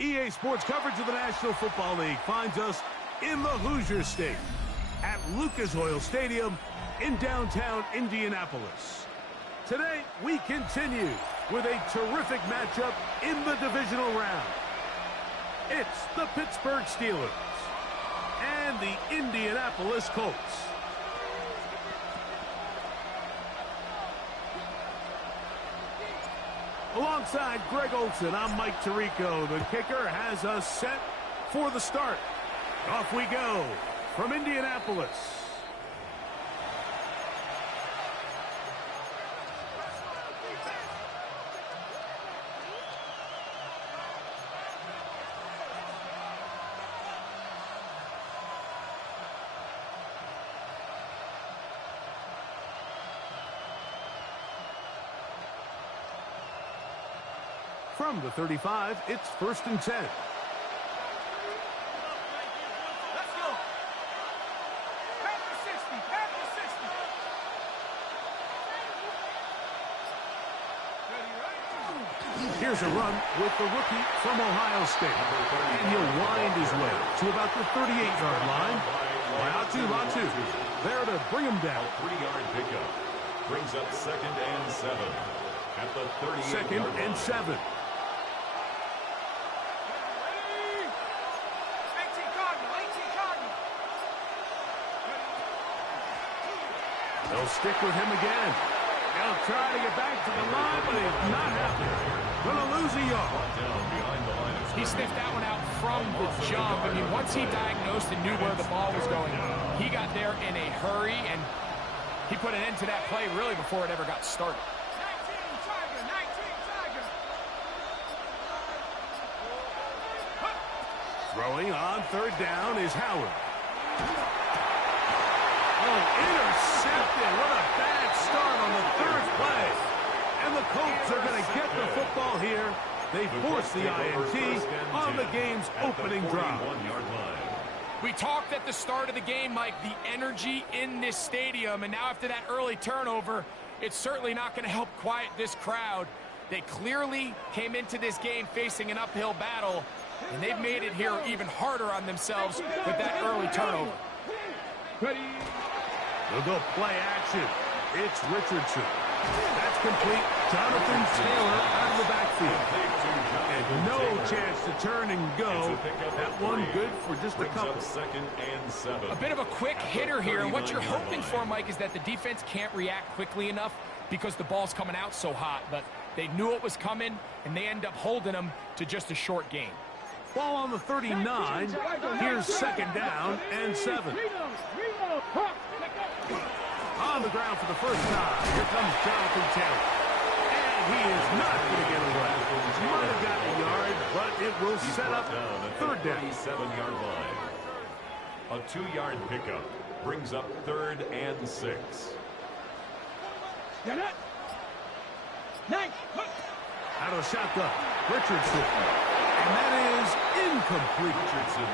EA Sports coverage of the National Football League finds us in the Hoosier State at Lucas Oil Stadium in downtown Indianapolis. Today, we continue with a terrific matchup in the divisional round. It's the Pittsburgh Steelers and the Indianapolis Colts. Alongside Greg Olson, I'm Mike Tirico. The kicker has us set for the start. Off we go from Indianapolis. From the 35, it's 1st and 10. Let's go. Back to 60. Back to 60. Here's a run with the rookie from Ohio State. And he'll wind his way to about the 38-yard line. Latu. There to bring him down. 3-yard pickup. Brings up 2nd and 7. At the 38-yard line. 2nd and 7. They'll stick with him again. They'll try to get back to the line, but he's not happy. Gonna lose a yard. He sniffed that one out from the jump. I mean, once he diagnosed and knew where the ball was going, he got there in a hurry, and he put an end to that play really before it ever got started. 19 Tiger. Throwing on 3rd down is Howard. Oh, intercepted. What a bad start on the 3rd play. And the Colts are going to get the football here. They force the INT on the game's opening drive. We talked at the start of the game, Mike, the energy in this stadium, and now after that early turnover, it's certainly not going to help quiet this crowd. They clearly came into this game facing an uphill battle, and they've made it here even harder on themselves with that early turnover. They'll go play action. It's Richardson. That's complete. Jonathan Taylor out of the backfield. And no chance to turn and go. That one good for just a couple. 2nd and 7. A bit of a quick hitter here, and what you're hoping for, Mike, is that the defense can't react quickly enough because the ball's coming out so hot. But they knew it was coming, and they end up holding them to just a short gain. Ball on the 39. Here's 2nd down and 7. On the ground for the first time. Here comes Jonathan Taylor. And he is not going to get away. Might have gotten a yard, but it will set up 3rd down. 37-yard line. A 2-yard pickup brings up 3rd and 6. Out of shotgun, Richardson. And that is incomplete.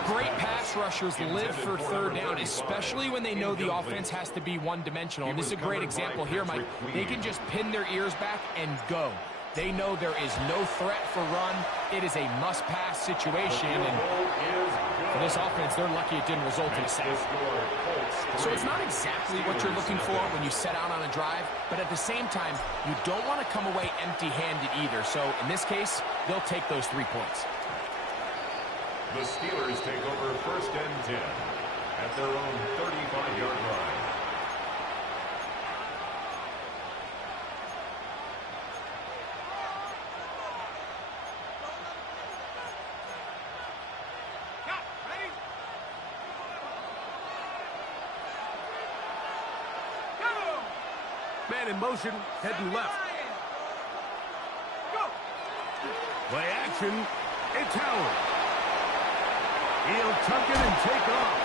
Great pass rushers live for 3rd down, especially when they know the offense has to be one-dimensional. And this is a great example here, Mike. They can just pin their ears back and go. They know there is no threat for run. It is a must-pass situation. And for this offense, they're lucky it didn't result in a sack. So it's not exactly what you're looking for when you set out on a drive, but at the same time, you don't want to come away empty-handed either. So in this case, they'll take those 3 points. The Steelers take over 1st and 10 at their own 35-yard line. Man in motion, heading left. Play action, it's Howard. He'll tuck it and take off.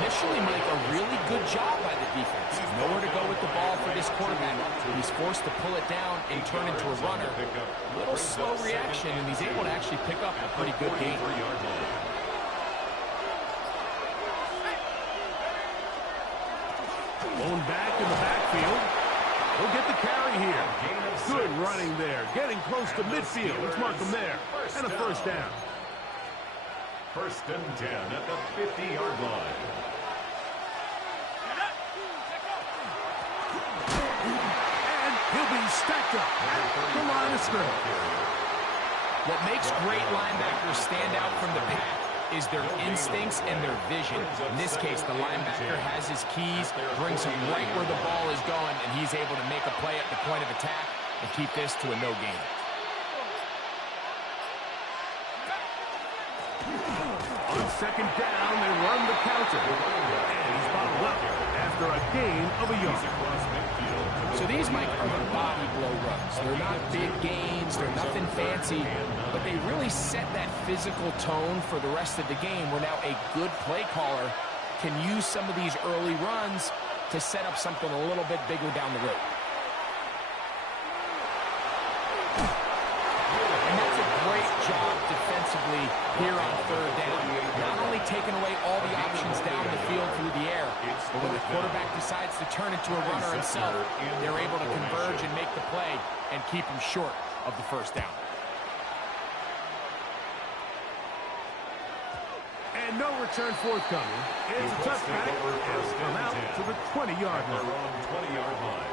Initially, Mike, a really good job by the defense. Nowhere to go with the ball for this quarterback. He's forced to pull it down and turn into a runner. A little slow reaction, and he's able to actually pick up a pretty good gain. Going back in the backfield. He'll get the carry here. Good running there. Getting close to midfield. Let's mark him there. And a 1st down. First and 10 at the 50-yard line. And he'll be stacked up at the line of scrimmage. What makes great linebackers stand out from the pack is their instincts and their vision. In this case, the linebacker has his keys, brings him right where the ball is going, and he's able to make a play at the point of attack and keep this to a no gain. On second down, they run the counter. And he's bottled up after a gain of a yard. So these, Mike, are the body blow runs. They're not big gains, they're nothing fancy, but they really set that physical tone for the rest of the game where now a good play caller can use some of these early runs to set up something a little bit bigger down the road. And that's a great job defensively here on third down. Not only taking away all the options down the field through the air, but when the quarterback decides to turn into a runner himself, they're able to converge and make the play and keep him short of the first down. And no return forthcoming. It's a touchback, and it's come out to the 20-yard line. 20-yard line.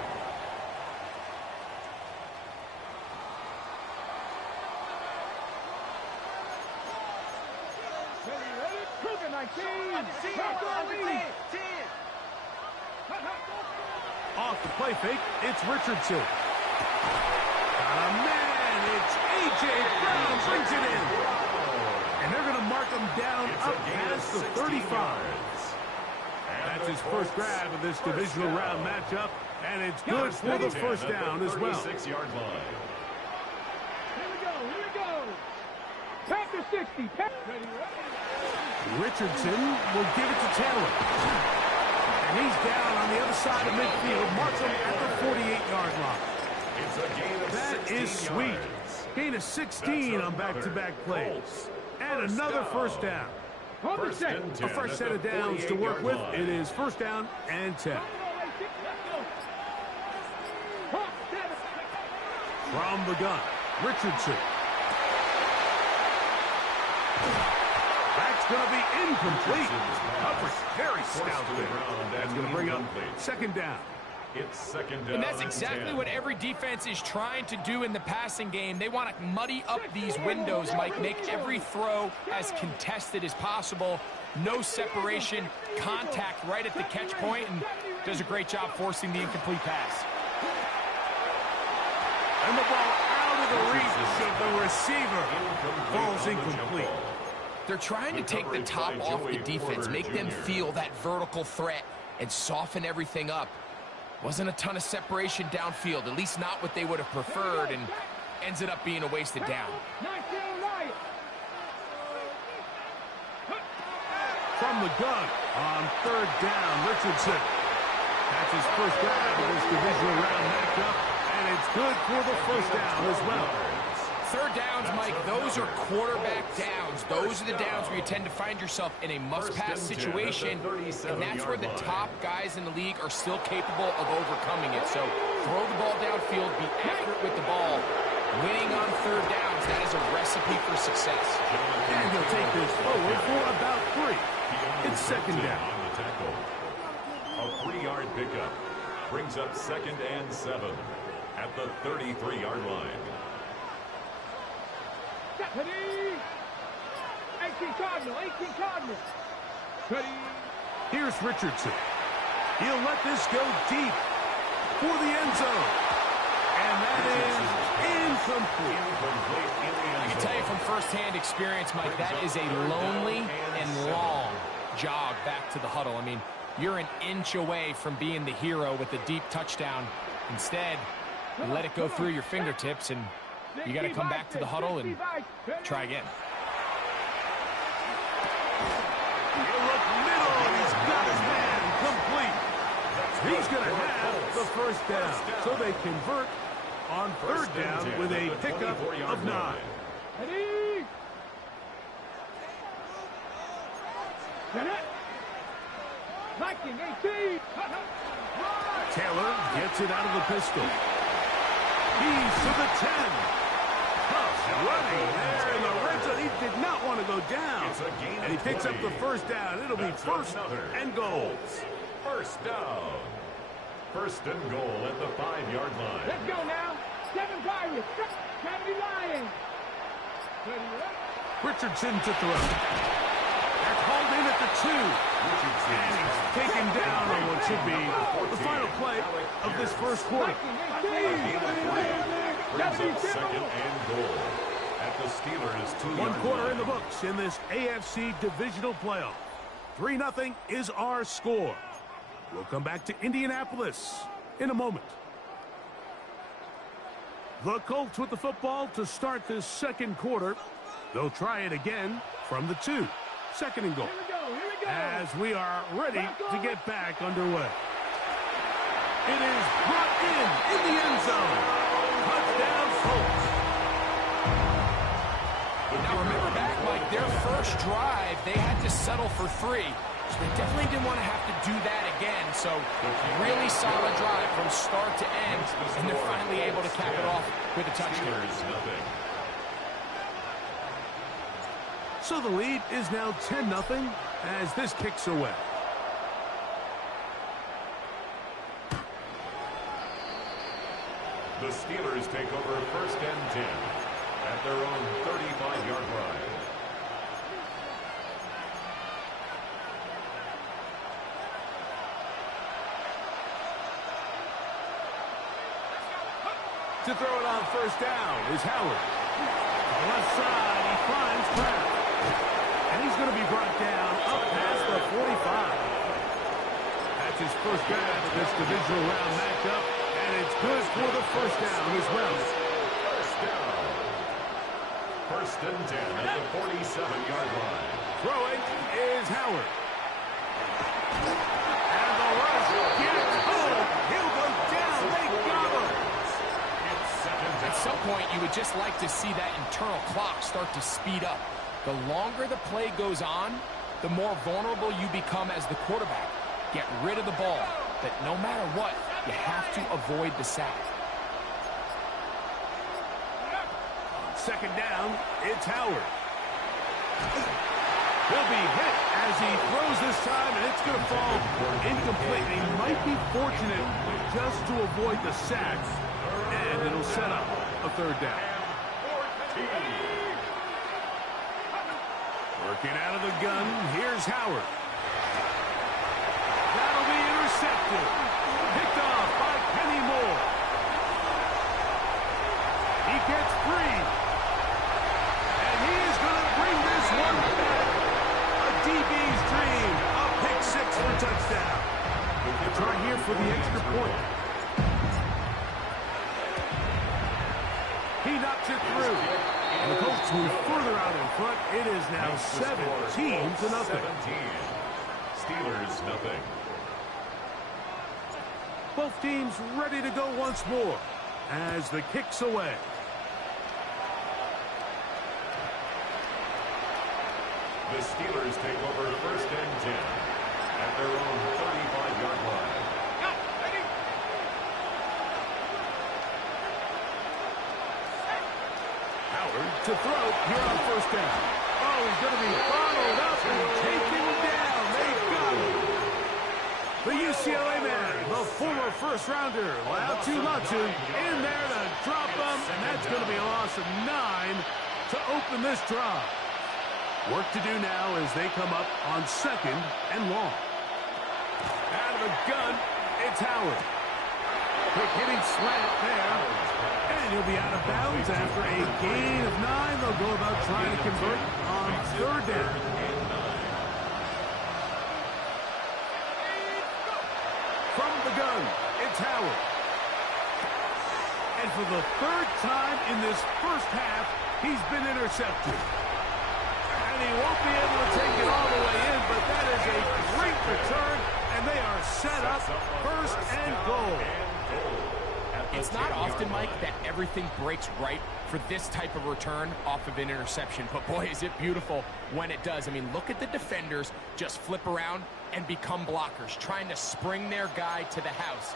Off the play fake, it's Richardson. Got a man, it's A.J. Brown, brings it in. And they're going to mark him down up past the 35. That's his first grab of this divisional round matchup, and it's good for the first down as well. 36-yard line. Here we go. Panther 60. Richardson will give it to Taylor. And he's down on the other side of midfield, marks him at the 48-yard line. It's a gain of That 16 is sweet. yards. Gain of 16 on back-to-back plays. And another first down. First and 10 A fresh at set of the downs to work 48-yard with. line. It is first down and 10. From the gun, Richardson. That's going to be incomplete. Coverage very stout there. That's going to bring up second down. It's second down. And that's exactly what every defense is trying to do in the passing game. They want to muddy up these windows, Mike, make every throw as contested as possible. No separation, contact right at the catch point, and does a great job forcing the incomplete pass. And the ball out of the reach of the receiver. Ball's incomplete. They're trying to take the top off the defense, make them feel that vertical threat, and soften everything up. Wasn't a ton of separation downfield, at least not what they would have preferred, and ends it up being a wasted down. From the gun on third down, Richardson. That's his first grab of this divisional round matchup, and it's good for the first down as well. Third downs, Mike, those are quarterback downs. Those are the downs where you tend to find yourself in a must-pass situation, and that's where the top guys in the league are still capable of overcoming it. So throw the ball downfield, be accurate with the ball. Winning on third downs, that is a recipe for success. And he'll take this forward for about 3. It's second down. A 3-yard pickup brings up second and 7 at the 33-yard line. 18 Cardinal. Here's Richardson. He'll let this go deep for the end zone. And that is incomplete. I can tell you from firsthand experience, Mike, that is a lonely and long jog back to the huddle. I mean, you're an inch away from being the hero with a deep touchdown. Instead, you let it go through your fingertips, and you got to come back to the huddle and try again. He'll look middle, and he's got his man complete. He's going to have the first down. So they convert on third down with a pickup of 9. Taylor gets it out of the pistol. He's to the 10. Tough running there in the red zone. He did not want to go down. And he picks up the first down. It'll be first and goal. First down. First and goal at the 5-yard line. Let's go now. 7 Pirates. 70 Lions. Richardson to throw. That's hauled in at the 2. And he's taken down on what should be the final play of this first quarter. Brings up second and goal at the Steelers' 2-yard line. 1 quarter in the books in this AFC divisional playoff. 3-0 is our score. We'll come back to Indianapolis in a moment. The Colts with the football to start this second quarter. They'll try it again from the 2. Second and goal. Here we go. As we are ready to get back underway. It is brought in the end zone. Touchdown Colts. Now remember back, Mike, their first drive, they had to settle for 3. So they definitely didn't want to have to do that again. So really solid drive from start to end, and they're finally able to cap it off with a touchdown. So the lead is now 10-0 as this kicks away. The Steelers take over first and 10 at their own 35-yard line. To throw it on first down is Howard. On the left side, he finds Kraft. And he's going to be brought down up past the 45. That's his first down of this divisional round matchup. And it's good for the first down as well. First down. First and 10 at the 47-yard line. Throwing is Howard. And the rush gets home. He'll go down. They got him. At some point, you would just like to see that internal clock start to speed up. The longer the play goes on, the more vulnerable you become as the quarterback. Get rid of the ball, but no matter what, you have to avoid the sack. Second down, it's Howard. He'll be hit as he throws this time, and it's going to fall incomplete. He might be fortunate just to avoid the sack, and it'll set up a third down. Working out of the gun, here's Howard. That'll be intercepted. Picked off by Kenny Moore. He gets free. And he is going to bring this one back. A DB's dream. A pick 6 for touchdown. They try here for the extra point. He knocks it through. And the Colts move further out in front. It is now 17-0. Steelers nothing. Both teams ready to go once more as the kick's away. The Steelers take over first and 10 at their own 35-yard line. Howard to throw here on first down. Oh, he's going to be followed up and taken down. They got him. The UCLA man, the former first-rounder, Latu, in there to drop him, and that's going to be a loss of 9 to open this drive. Work to do now as they come up on second and long. Out of the gun, it's Howard. Quick hitting slant there. And he'll be out of bounds after a gain of 9. They'll go about trying to convert on third down. From the gun, it's Howard. And for the third time in this first half, he's been intercepted. And he won't be able to take it all the way in, but that is a great return, and they are set up first and goal. It's not often, Mike, that everything breaks right for this type of return off of an interception. But, boy, is it beautiful when it does. I mean, look at the defenders just flip around and become blockers, trying to spring their guy to the house.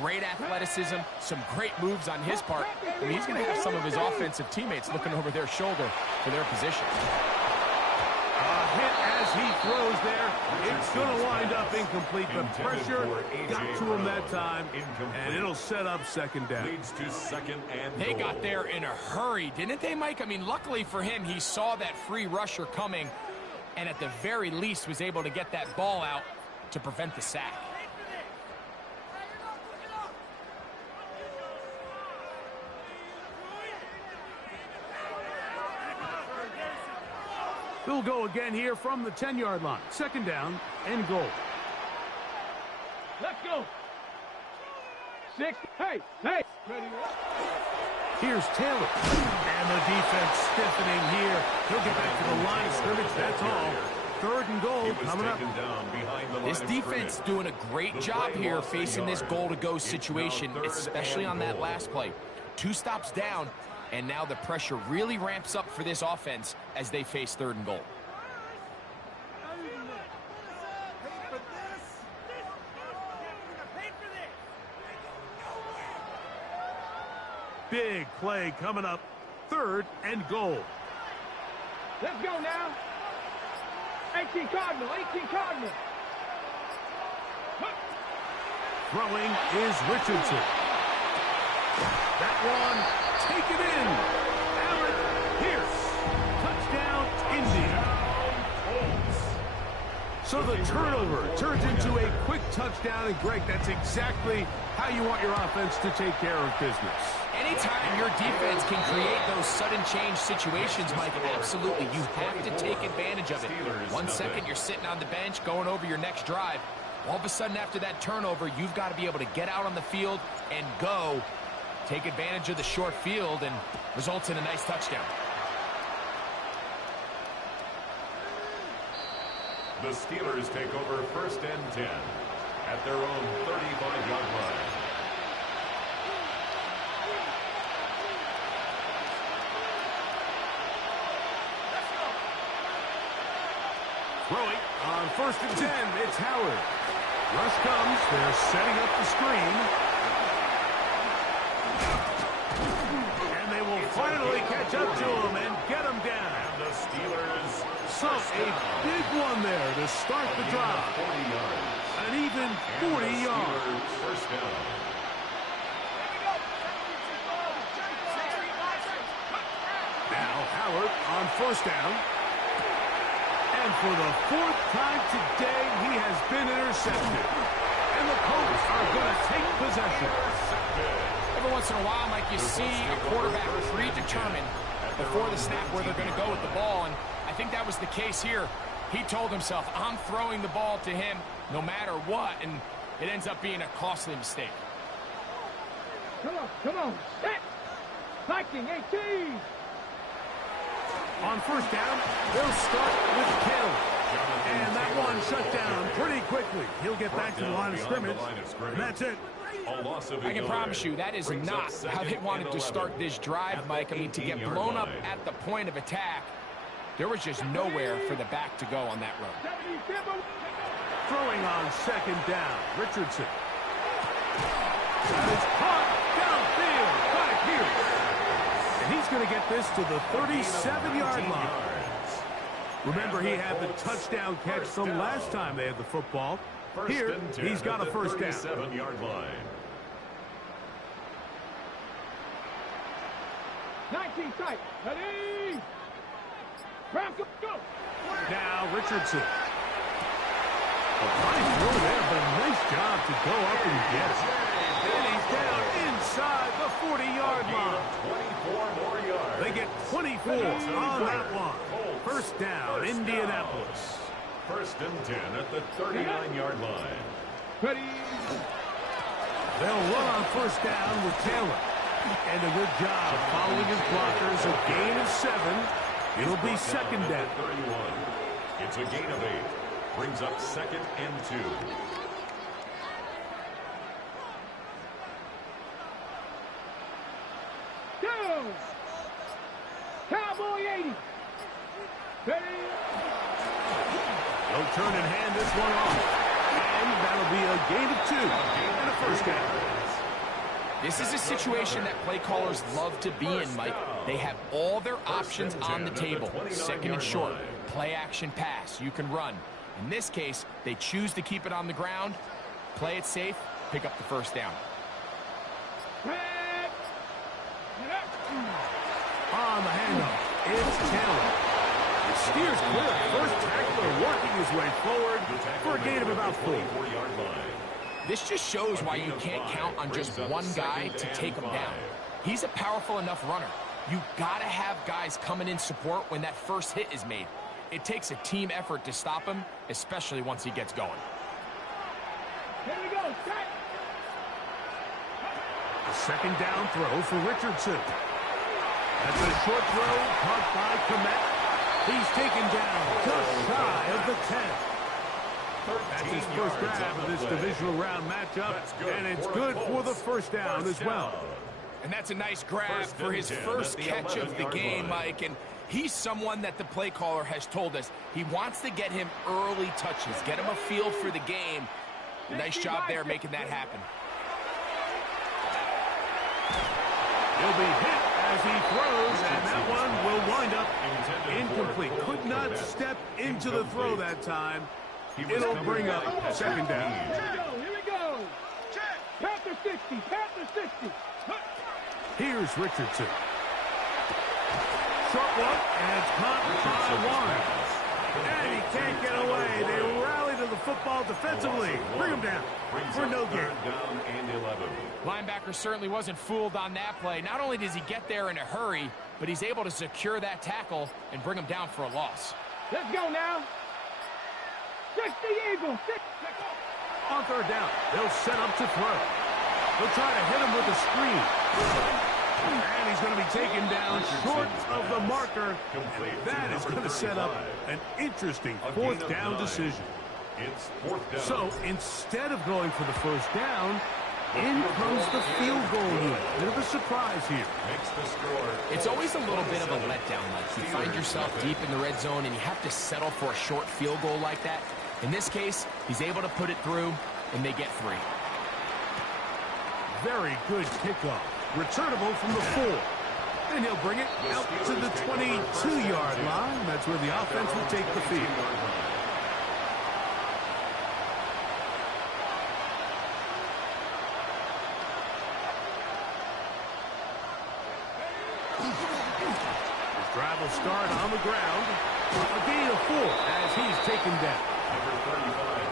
Great athleticism, some great moves on his part. I mean, he's going to have some of his offensive teammates looking over their shoulder for their position. Hit as he throws there. It's going to wind up incomplete. The pressure got to him that time, and it'll set up second down. Leads to second and They goal. got there in a hurry, didn't they, Mike? I mean, luckily for him, he saw that free rusher coming, and at the very least was able to get that ball out to prevent the sack. He'll go again here from the 10-yard line. Second down and goal. Let's go. 6. Hey. Ready. Here's Taylor. And the defense stiffening here. He'll get back to the line of scrimmage. That's all. Third and goal coming up. This defense doing a great job here facing this goal-to-go situation, especially on that last play. 2 stops down, and now the pressure really ramps up for this offense as they face third and goal. Big play coming up. Third and goal. Let's go now. 18 Cardinal. Throwing is Richardson. That one taken in. Allen Pierce. Touchdown, Indy. So the turnover turns into a quick touchdown, and Greg, that's exactly how you want your offense to take care of business. Anytime your defense can create those sudden change situations, Mike, absolutely, you have to take advantage of it. 1 second, you're sitting on the bench, going over your next drive. All of a sudden, after that turnover, you've got to be able to get out on the field and go. Take advantage of the short field, and results in a nice touchdown. The Steelers take over first and 10 at their own 35-yard line. Throwing on first and 10, it's Howard. Rush comes, they're setting up the screen. And they will finally catch up to him and get him down. And the Steelers. So a big one there to start the drive. 40 yards. An even 40 yards. First down. Now Howard on first down. And for the 4th time today, he has been intercepted. And the Colts are going to take possession. Every once in a while, Mike, you see a quarterback predetermined before the snap where they're going to go with the ball, and I think that was the case here. He told himself, I'm throwing the ball to him no matter what, and it ends up being a costly mistake. Come on. Set. Viking 18. On first down, they'll start with Taylor. And that one shut down pretty quickly. He'll get back to the line of scrimmage, and that's it. I can promise you that is not how they wanted to start this drive, Mike. I mean, to get blown up at the point of attack, there was just nowhere for the back to go on that run. Throwing on second down, Richardson. That is caught downfield by Pierce. And he's going to get this to the 37-yard line. Remember, he had the touchdown catch from last time they had the football. Here, he's got a first down. 37-yard line. 19 tight. Ready. Go. Now Richardson. A nice throw there, but a nice job to go up and get it. And he's down inside the 40-yard line. 24 more yards. They get 24 on that one. First down, Indianapolis. First and 10 at the 39-yard line. Ready. They'll run on first down with Taylor. And a good job following his blockers. A gain of 7. It'll be second down. 31. It's a gain of 8. Brings up second and 2. Go. Cowboy 80. Ready. They'll turn and hand this one off. And that'll be a gain of 2. And a first down. This is a situation that play callers love to be in, Mike. They have all their options on the table. Second and short. play-action pass. You can run. In this case, they choose to keep it on the ground, play it safe, pick up the first down. On the handoff, it's Taylor. He steers clear. First tackler working his way forward for a gain of about 4. This just shows why you can't count on just one guy to take him down. He's a powerful enough runner. You gotta have guys coming in support when that first hit is made. It takes a team effort to stop him, especially once he gets going. Here we go. Set. A second down throw for Richardson. That's a short throw caught by Komet. He's taken down just shy of the 10. That's his first grab of this divisional round matchup, and it's good for the first down as well. And that's a nice grab for his first catch of the game, Mike. And he's someone that the play caller has told us he wants to get him early touches, get him a feel for the game. Nice job there making that happen. He'll be hit as he throws, and that one will wind up incomplete. Could not step into the throw that time. It'll bring up second down. Here we go. Panther 60. Panther 60. Here's Richardson. Short one, and it's caught by Warren. And he can't get away. They rally to the football defensively. Bring him down for no gain. Linebacker certainly wasn't fooled on that play. Not only does he get there in a hurry, but he's able to secure that tackle and bring him down for a loss. Let's go now. 60 Eagles. On third down, they'll set up to throw. They'll try to hit him with a screen. And he's going to be taken down short of the marker. That is going to set up an interesting fourth down decision. So instead of going for the first down, in comes the field goal unit. Bit of a surprise here. It's always a little bit of a letdown. Like you find yourself deep in the red zone and you have to settle for a short field goal like that. In this case, he's able to put it through, and they get 3. Very good kickoff. Returnable from the 4. And he'll bring it out to the 22-yard line. That's where the offense will take the field. His drive will start on the ground. A gain of 4 as he's taken down.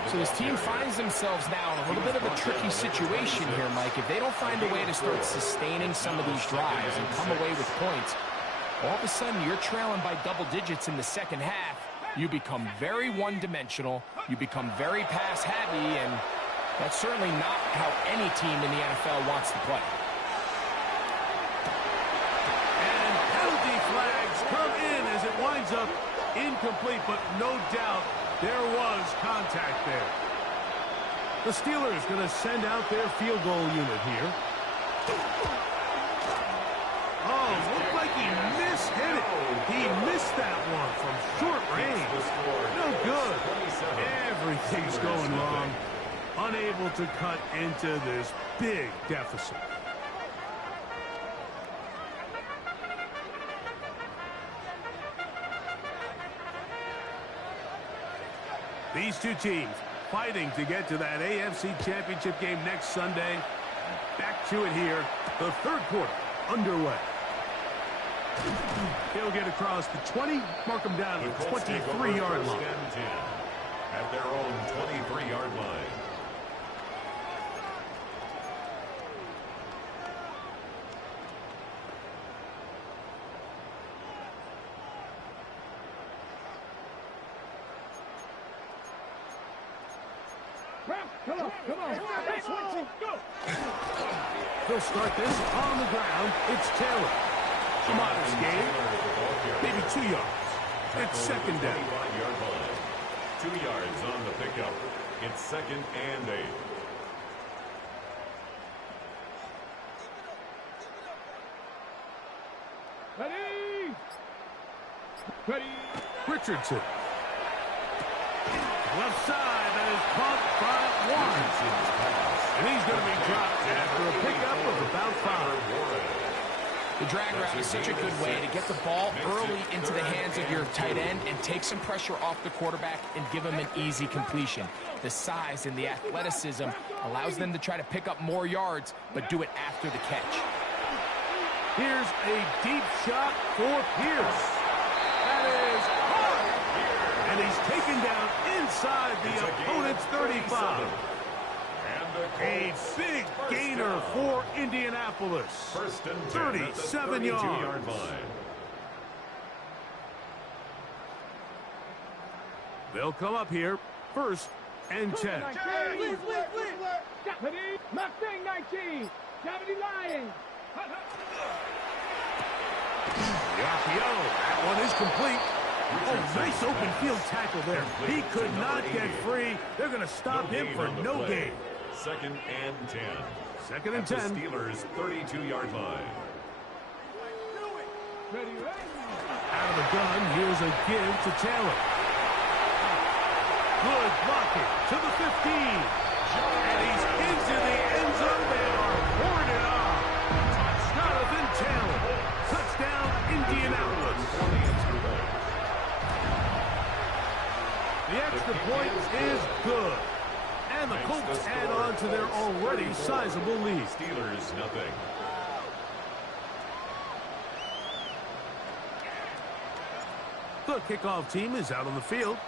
So this team finds themselves now in a little bit of a tricky situation here, Mike. If they don't find a way to start sustaining some of these drives and come away with points, all of a sudden you're trailing by double digits in the second half. You become very one-dimensional. You become very pass-heavy, and that's certainly not how any team in the NFL wants to play. And penalty flags come in as it winds up incomplete, but no doubt there was contact there. The Steelers going to send out their field goal unit here. Oh, looked like he mishit it. He missed that one from short range. No good. Everything's going wrong. Unable to cut into this big deficit. These two teams fighting to get to that AFC Championship game next Sunday. Back to it here. The third quarter underway. He'll get across the 20, mark him down to the 23-yard line. At their own 23-yard line. Come on. They'll start this on the ground. It's Taylor. A modest gain. Maybe 2 yards. It's second down. 2 yards on the pickup. It's second and 8. Ready. Richardson. Left side, that is caught by Warren. And he's going to be dropped after a pickup of about 5. The drag route is such a good way to get the ball early into the hands of your tight end and take some pressure off the quarterback and give him an easy completion. The size and the athleticism allows them to try to pick up more yards, but do it after the catch. Here's a deep shot for Pierce. That is hard. And he's taken down inside the opponent's 35. A big gainer for Indianapolis. 37 yards. They'll come up here, 1st and 10. Mustang 19. Deputy Lions. The RPO. That one is complete. Oh, nice open field tackle there. He could not get free. They're going to stop him for no gain. 2nd and 10. 2nd and 10. Steelers' 32-yard line. Out of the gun, here's a give to Taylor. Good blocking to the 15. And he's into the end zone. They are warded off. Jonathan Taylor. Touchdown, Indianapolis. The extra point is good. And the Colts add on to their already sizable lead. Steelers, nothing. The kickoff team is out on the field.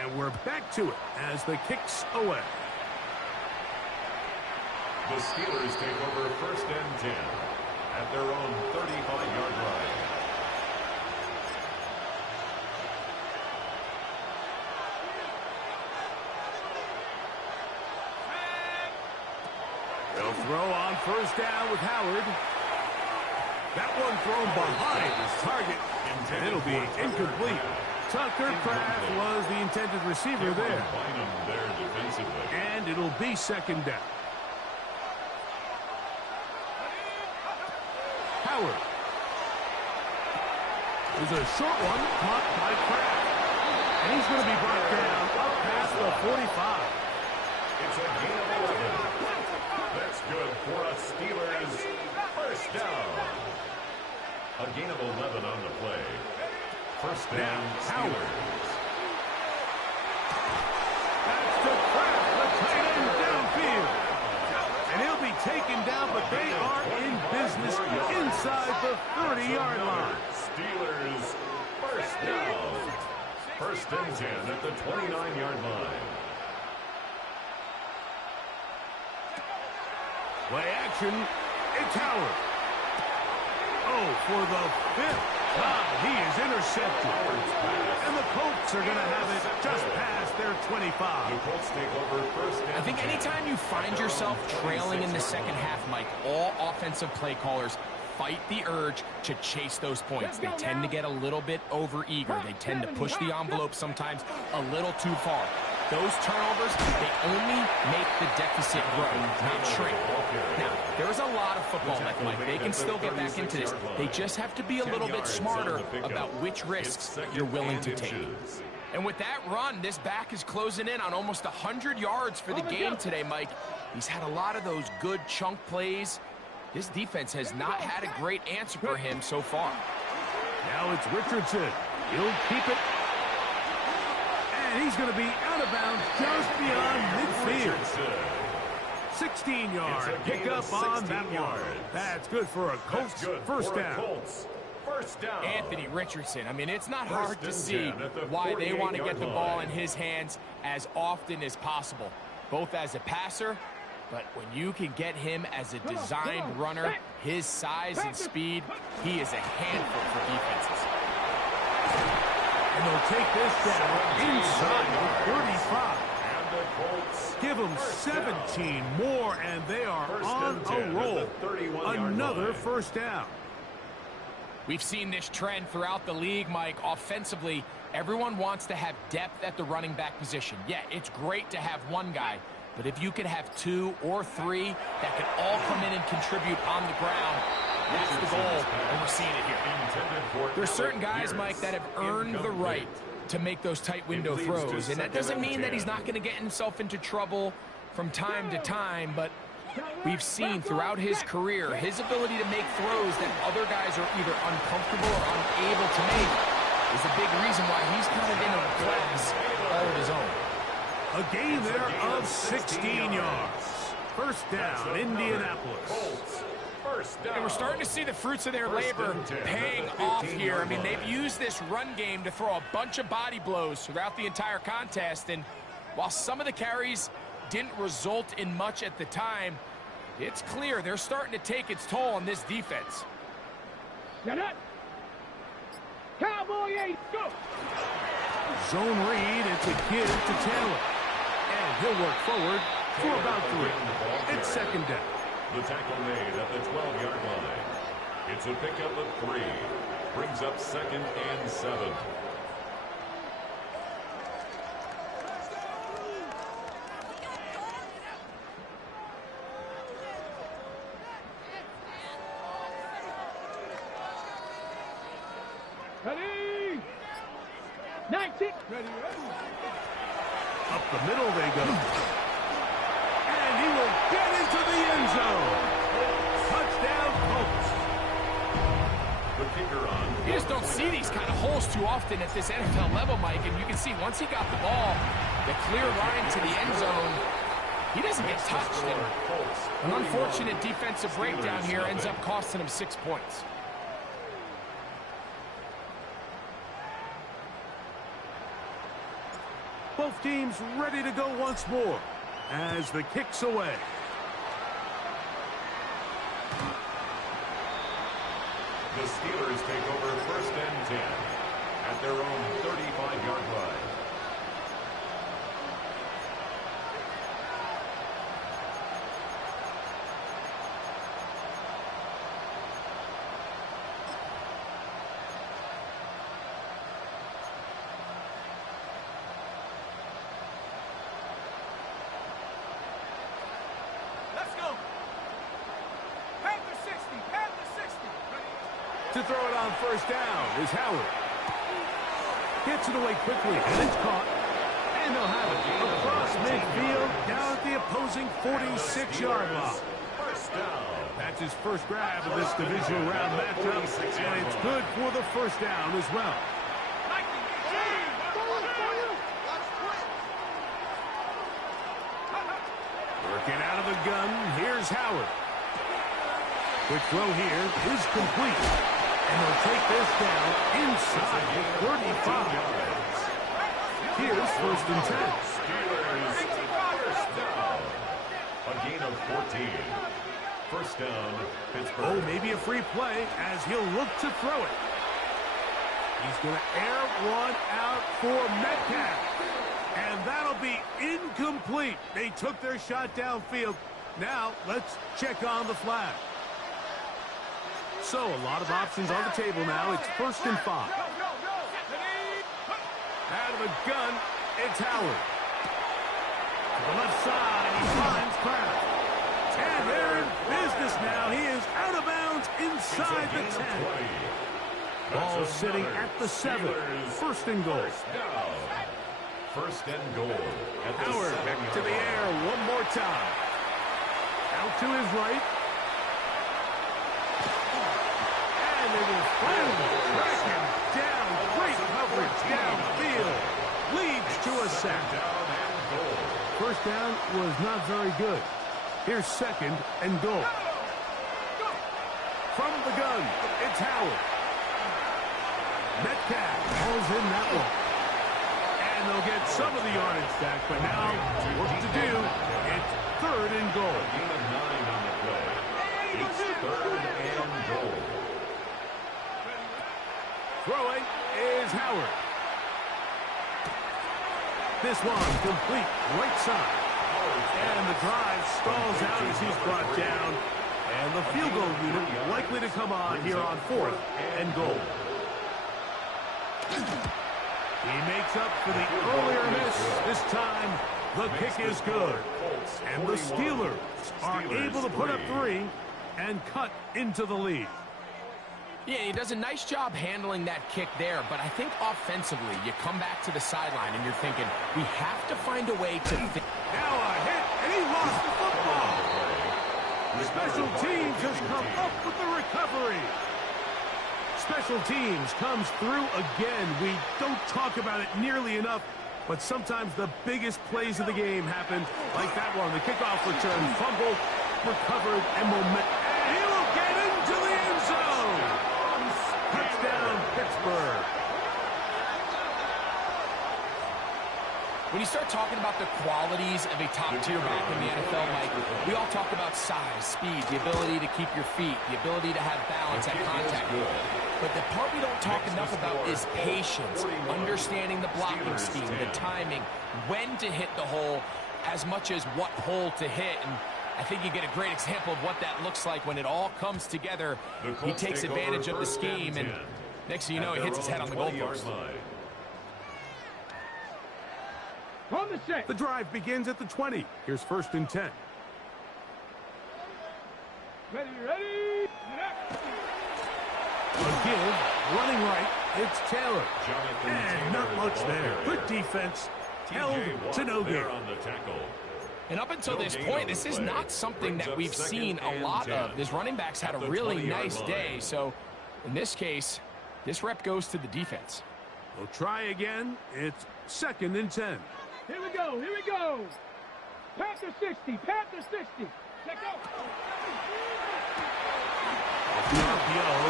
And we're back to it as the kick's away. The Steelers take over 1st and 10 at their own 35-yard line. They'll throw on 1st down with Howard. That one thrown behind his target. And it'll be incomplete. Tucker Kraft was the intended receiver there. And it'll be 2nd down. Howard. There's a short one caught by Kraft. And he's going to be brought down up past the 45. It's a gain of 11. That's good for a Steelers 1st down. A gain of 11 on the play. 1st down, Steelers. That's the Kraft, the tight end downfield. And he'll be taken down, but they are in business inside the 30-yard line. Steelers 1st down. 1st and 10 at the 29-yard line. Play action, it's Howard. Oh, for the 5th time, he is intercepted. And the Colts are going to have it just past their 25. The Colts take over 1st and 10. I think anytime you find yourself trailing in the second half, Mike, all offensive play callers fight the urge to chase those points. They tend to get a little bit over-eager. They tend to push the envelope sometimes a little too far. Those turnovers, they only make the deficit grow, not shrink. Now, there is a lot of football left, Mike. They can still get back into this. They just have to be a little bit smarter about which risks you're willing to take. And with that run, this back is closing in on almost 100 yards for the game today, Mike. He's had a lot of those good chunk plays. This defense has not had a great answer for him so far. Now it's Richardson. He'll keep it. And he's going to be out of bounds just beyond midfield. 16-yard pickup on that one. That's good for a Colts 1st down. Anthony Richardson. I mean, it's not hard to see why they want to get the ball in his hands as often as possible, both as a passer, but when you can get him as a designed runner, his size and speed, he is a handful for defenses. And they'll take this down inside the 35. Give them 17 more, and they are on a roll. Another 1st down. We've seen this trend throughout the league, Mike. Offensively, everyone wants to have depth at the running back position. Yeah, it's great to have one guy, but if you could have 2 or 3 that could all come in and contribute on the ground, that's the goal, and we're seeing it here. There's certain guys, Mike, that have earned the right to make those tight window throws, and that doesn't mean that he's not going to get himself into trouble from time to time, but We've seen throughout his career his ability to make throws that other guys are either uncomfortable or unable to make is a big reason why he's kind of in a class all of his own. A gain there of 16 yards. First down, Indianapolis. And we're starting to see the fruits of their labor paying off here. I mean, they've used this run game to throw a bunch of body blows throughout the entire contest. And while some of the carries didn't result in much at the time, it's clear they're starting to take its toll on this defense. Cowboy 8, go! Zone read, it's a give to Taylor. And he'll work forward for about 3. It's second down. The tackle made at the 12-yard line. It's a pickup of 3. Brings up 2nd and 7. Ready! 19! Ready, Up the middle they go. And he will get into the end zone. Touchdown, Colts. The kicker on. You just don't see these kind of holes too often at this NFL level, Mike. And you can see once he got the ball, the clear line to the end zone, he doesn't get touched. And an unfortunate defensive breakdown here ends up costing him 6 points. Both teams ready to go once more as the kick's away. The Steelers take over 1st and 10 at their own 35-yard line. To throw it on first down is Howard. Gets it away quickly, and it's caught. And they'll have it across midfield, down at the opposing 46-yard line. First down. That's his first grab of this divisional round matchup, and it's good for the first down as well. Working out of the gun, here's Howard. Quick throw here is complete. And they'll take this down inside the 35. Here's 1st and 10. Steelers first down. A gain of 14. First down, Pittsburgh. Oh, maybe a free play as he'll look to throw it. He's going to air one out for Metcalf. And that'll be incomplete. They took their shot downfield. Now, let's check on the flag. So, a lot of options on the table now. It's 1st and 5. Out of the gun, it's Howard. To the left side, he finds Kraft. And they're in business now. He is out of bounds inside the 10. Ball sitting at the 7. 1st and goal. First and goal. Howard back to the air one more time. Out to his right. And they will finally track him down. Great coverage downfield. Leads to a sack. First down was not very good. Here's 2nd and goal. From the gun, it's Howard. Metcalf pulls in that one. And they'll get some of the yardage back, but now work to do. It's 3rd and goal. Gain of 9 on the play. It's 3rd and goal. Throwing is Howard. This one complete right side. And the drive stalls out as he's brought down. And the field goal unit likely to come on here on 4th and goal. He makes up for the earlier miss. This time, the kick is good. And the Steelers are able to put up 3 and cut into the lead. Yeah, he does a nice job handling that kick there, but I think offensively, you come back to the sideline and you're thinking, we have to find a way to... Now a hit, and he lost the football. Special teams has come up with the recovery. Special teams comes through again. We don't talk about it nearly enough, but sometimes the biggest plays of the game happen like that one. The kickoff return, fumble, recovered, and momentum. And he will get into the end zone. Touchdown, Pittsburgh. When you start talking about the qualities of a top-tier back in the NFL, Mike, we all talk about size, speed, the ability to keep your feet, the ability to have balance at contact. But the part we don't talk enough about is patience, understanding the blocking scheme, the timing, when to hit the hole, as much as what hole to hit. And I think you get a great example of what that looks like when it all comes together. He takes advantage of the scheme, and next thing you know, he hits his head on the goalpost. On the set. The drive begins at the 20. Here's 1st and 10. Ready. A give, running right, it's Taylor. And not much there. Good defense, held to no gain. And up until this point, this is not something that we've seen a lot of. This running back's had a really nice day. So in this case, this rep goes to the defense. We'll try again. It's 2nd and 10. Here we go. Panther 60. Check out.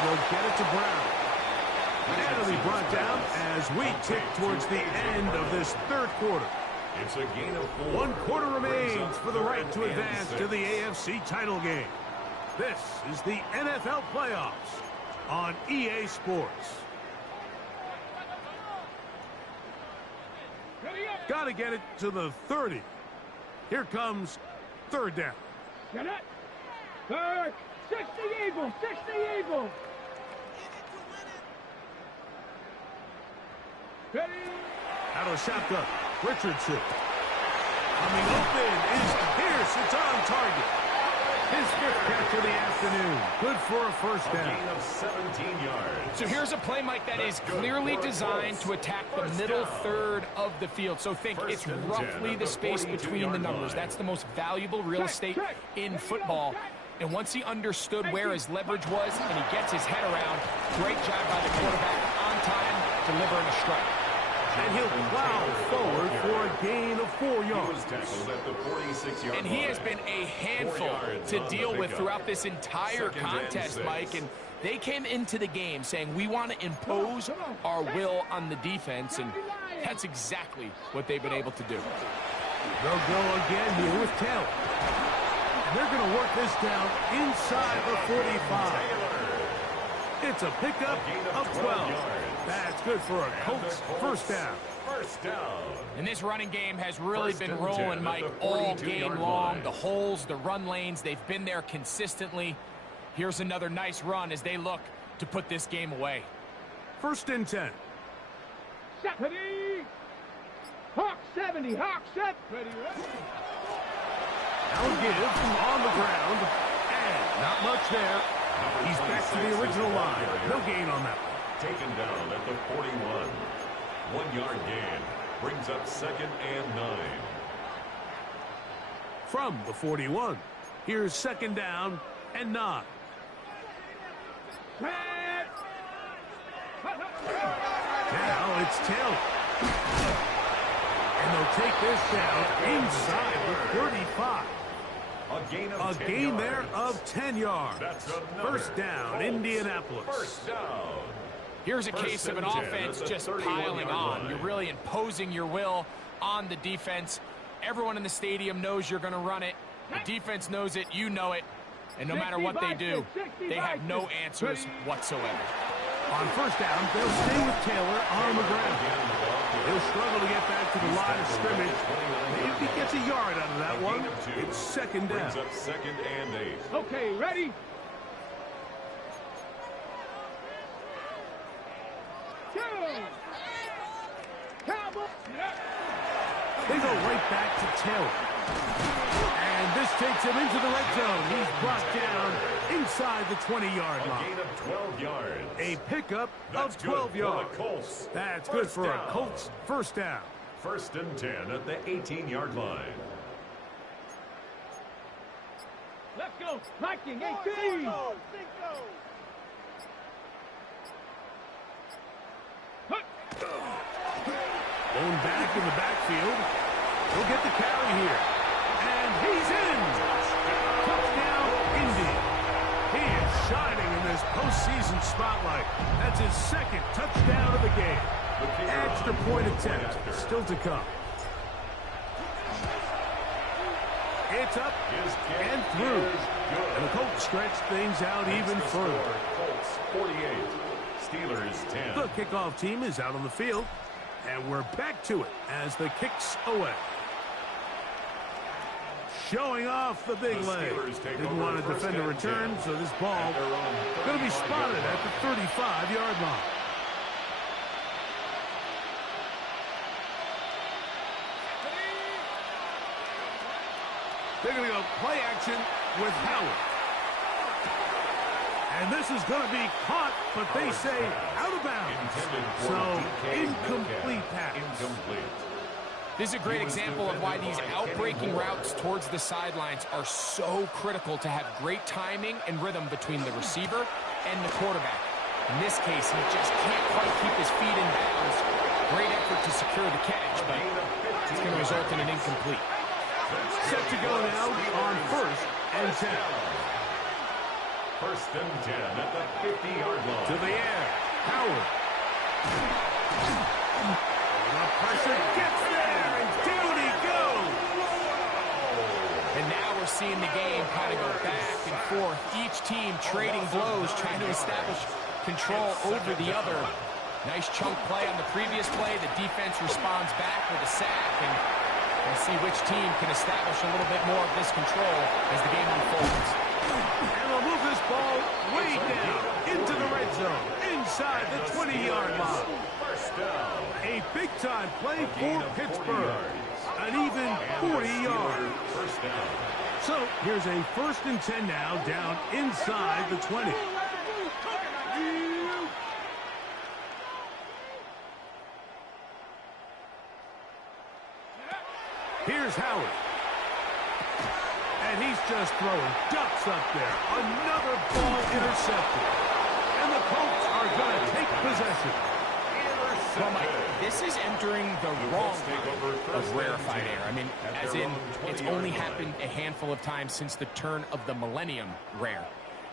They'll get it to Brown. And it'll be brought down as we tick towards the end of this 3rd quarter. It's a gain of 4. 1 quarter remains for the right to advance to the AFC title game. This is the NFL playoffs on EA Sports. Got to get it to the 30. Here comes 3rd down. Get it. 3rd. 60 Eagles. Ready. Out of shotgun. Richardson. Coming open is Pierce. It's on target. His 5th catch of the afternoon. Good for a 1st down. A gain of 17 yards. So here's a play, Mike, that is clearly designed to attack the middle third of the field. So think it's roughly the space between the numbers. That's the most valuable real estate in football. And once he understood where his leverage was and he gets his head around, great job by the quarterback on time, delivering a strike. And he'll plow forward for a gain of 4 yards. And he has been a handful to deal with throughout this entire contest, Mike. And they came into the game saying, we want to impose our will on the defense. And that's exactly what they've been able to do. They'll go again here with Taylor. And they're going to work this down inside the 45. It's a pickup of 12. That's good for a Colts 1st down. And this running game has really been rolling, Mike, all game long. The holes, the run lanes, they've been there consistently. Here's another nice run as they look to put this game away. 1st and 10. Ready. Hawk 70. Ready. Now give on the ground. And not much there. He's back to the original line. No gain on that one. Taken down at the 41. 1 yard gain. Brings up 2nd and 9. From the 41. Here's 2nd down and 9. Now it's Taylor. And they'll take this down inside the 35. A gain there of 10 yards. 1st down, Indianapolis. 1st down. Here's a case of an offense just piling on. You're really imposing your will on the defense. Everyone in the stadium knows you're going to run it. The defense knows it. You know it. And no matter what they do, they have no answers whatsoever. On 1st down, they'll stay with Taylor on the ground. He'll struggle to get back to the line of scrimmage. If he gets a yard out of that one, it's 2nd down. Brings up 2nd and 8. Okay, ready. They go right back to Taylor. And this takes him into the red zone. He's brought down inside the 20-yard line. A gain of 12 yards. A pickup of 12 yards. That's good for a Colts 1st down. 1st and 10 at the 18-yard line. Left Go. Viking 18. Going back in the backfield. He'll get the carry here. And he's in. Touchdown, Indy. He is shining in this postseason spotlight. That's his second touchdown of the game. Extra point attempt still to come. It's up and through. And the Colts stretch things out even further. Colts 48, Steelers 10. The kickoff team is out on the field. And we're back to it as the kick's away. Showing off the big leg. Didn't want to defend a return, so this ball going to be spotted at the 35-yard line. They're going to go play action with Howard. And this is going to be caught, but they say out of bounds. So, incomplete pass. This is a great example of why these outbreaking routes towards the sidelines are so critical to have great timing and rhythm between the receiver and the quarterback. In this case, he just can't quite keep his feet in bounds. Great effort to secure the catch, but it's going to result in an incomplete. Set to go now on 1st and 10. 1st and 10 at the 50-yard line. To the air. Howard. The pressure gets there, and down he goes. And now we're seeing the game kind of go back and forth. Each team trading blows, trying to establish control over the other. Nice chunk play on the previous play. The defense responds back with a sack, and we'll see which team can establish a little bit more of this control as the game unfolds. And we'll move this ball way down into the red zone, inside the 20-yard line. First down. A big-time play for Pittsburgh. An even 40 yards. First down. So here's a 1st and 10 now, down inside the 20. Here's Howard. And he's just throwing ducks up there. Another ball intercepted. And the Colts are going to take possession. Well, Mike, this is entering the wrong kind of rarefied air. I mean, as in, it's only happened a handful of times since the turn of the millennium rare.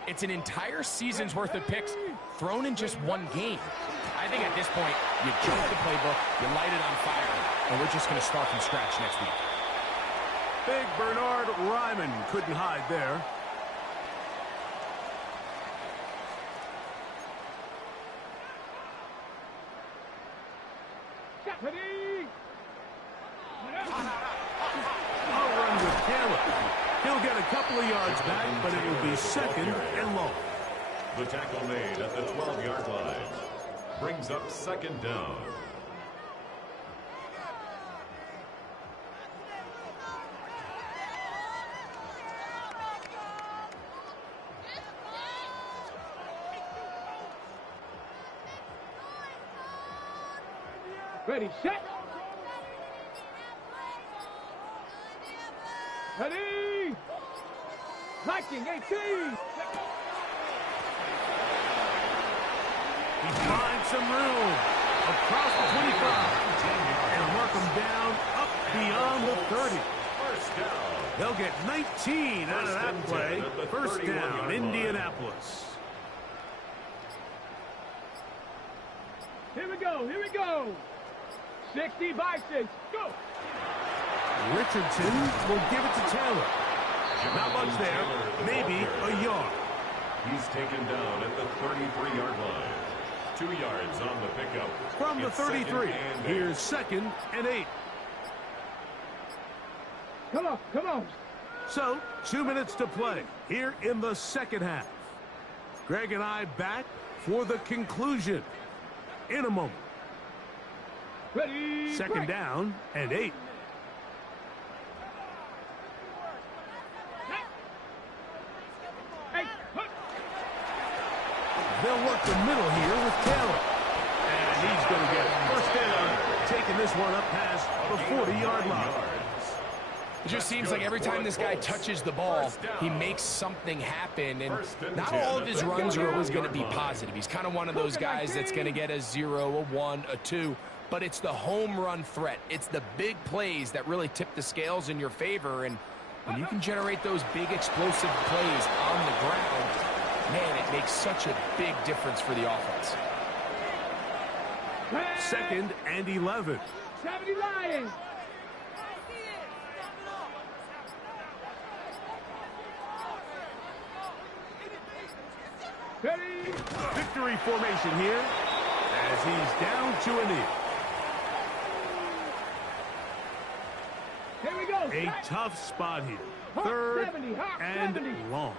It's an entire season's worth of picks thrown in just one game. I think at this point, you jump the playbook, you light it on fire, and we're just going to start from scratch next week. Big Bernard Ryman couldn't hide there. I'll run with Taylor. He'll get a couple of yards back, but it will be 2nd and long. The tackle made at the 12-yard line. Brings up 2nd down. Ready, set. Ready. Viking 18. He finds some room across the 25 and mark him down up beyond the 30. First down. They'll get 19 out of that play. First down, Indianapolis. Here we go, here we go. 60 by 6, go. Richardson will give it to Taylor. Not much there, maybe a yard. He's taken down at the 33-yard line. 2 yards on the pickup. From the 33, here's 2nd and 8. Come on, come on. So, 2 minutes to play here in the second half. Greg and I back for the conclusion in a moment. Ready. 2nd down and 8. They'll work the middle here with Taylor. And he's going to get first down, taking this one up past the 40-yard line. It just seems like every time this guy touches the ball, he makes something happen, and not all of his runs are always going to be positive. He's kind of one of those guys that's going to get a 0, a 1, a 2, but it's the home run threat. It's the big plays that really tip the scales in your favor, and when you can generate those big explosive plays on the ground, man, it makes such a big difference for the offense. 2nd and 11. 70 Lions. Ready? Victory formation here as he's down to a knee. Here we go. A tough spot here. 3rd and long.